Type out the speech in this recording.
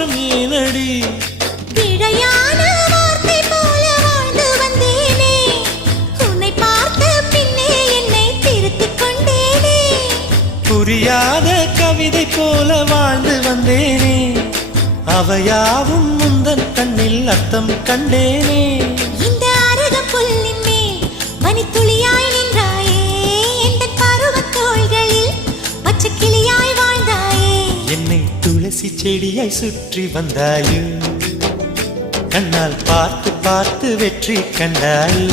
மாற்றம் ஏனடி பிழையான வார்த்தை போல வாழ்ந்து வந்தேனே உன்னை பார்த்த பின்னே என்னை திருத்திக் கொண்டேனே புரியாத கவிதை போல வாழ்ந்து வந்தேனே அவையாவும் முந்தன் கண்ணில் அர்த்தம் கண்டேனே இந்த அருக புல்லின் மேல் பனித்துளியாய் நின்றாயே என் பருவத் தோள்களில் பச்சை கிளியாய் வாழ்ந்தாயே என்னை துளசி செடியாய் சுற்றி வந்தாயோ கண்ணால் பார்த்து பார்த்து வெற்றி கண்டாயோ